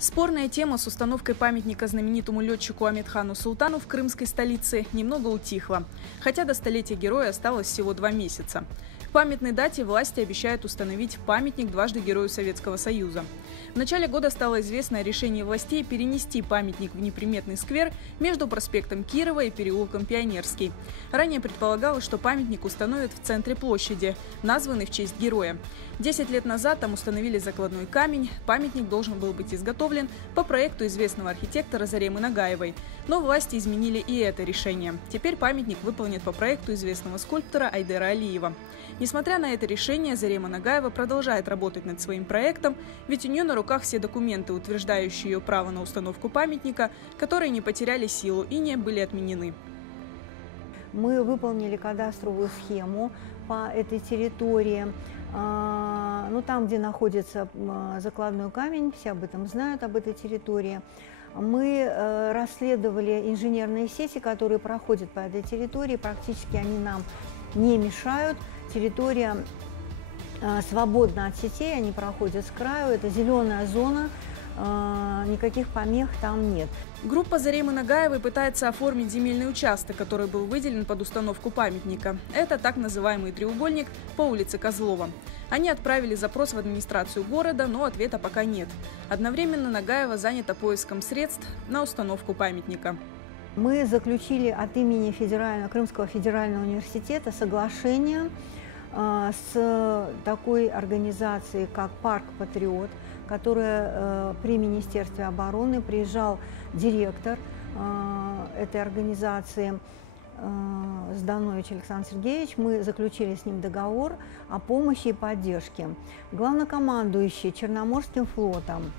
Спорная тема с установкой памятника знаменитому летчику Амедхану Султану в крымской столице немного утихла, хотя до столетия героя осталось всего 2 месяца. К памятной дате власти обещают установить памятник дважды Герою Советского Союза. В начале года стало известно о решении властей перенести памятник в неприметный сквер между проспектом Кирова и переулком Пионерский. Ранее предполагалось, что памятник установят в центре площади, названный в честь героя. 10 лет назад там установили закладной камень, памятник должен был быть изготовлен по проекту известного архитектора Заремы Нагаевой. Но власти изменили и это решение. Теперь памятник выполнят по проекту известного скульптора Айдера Алиева. Несмотря на это решение, Зарема Нагаева продолжает работать над своим проектом, ведь у нее на руках все документы, утверждающие ее право на установку памятника, которые не потеряли силу и не были отменены. Мы выполнили кадастровую схему по этой территории. Там, где находится закладной камень, все об этом знают, об этой территории. Мы расследовали инженерные сети, которые проходят по этой территории. Практически они нам не мешают. Территория свободна от сетей, они проходят с краю. Это зеленая зона. Никаких помех там нет. Группа Заремы Нагаевой пытается оформить земельный участок, который был выделен под установку памятника. Это так называемый треугольник по улице Козлова. Они отправили запрос в администрацию города, но ответа пока нет. Одновременно Нагаева занята поиском средств на установку памятника. Мы заключили от имени Крымского федерального университета соглашение с такой организацией, как «Парк Патриот», которая при Министерстве обороны, приезжал директор этой организации Зданович Александр Сергеевич. Мы заключили с ним договор о помощи и поддержке. Главнокомандующий Черноморским флотом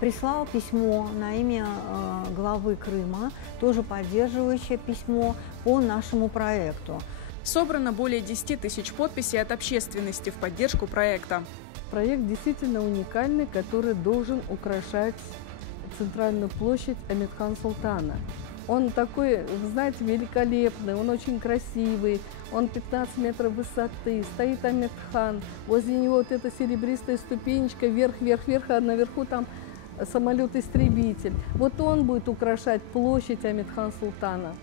прислал письмо на имя главы Крыма, тоже поддерживающее письмо по нашему проекту. Собрано более 10 тысяч подписей от общественности в поддержку проекта. Проект действительно уникальный, который должен украшать центральную площадь Амедхана Султана. Он такой, вы знаете, великолепный, он очень красивый, он 15 метров высоты, стоит Амедхан, возле него вот эта серебристая ступенечка, вверх, а наверху там самолет-истребитель. Вот он будет украшать площадь Амедхана Султана.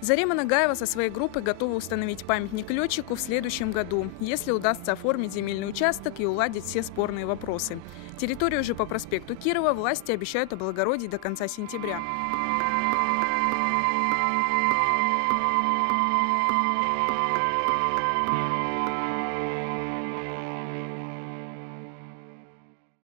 Зарема Нагаева со своей группой готова установить памятник летчику в следующем году, если удастся оформить земельный участок и уладить все спорные вопросы. Территорию же по проспекту Кирова власти обещают облагородить до конца сентября.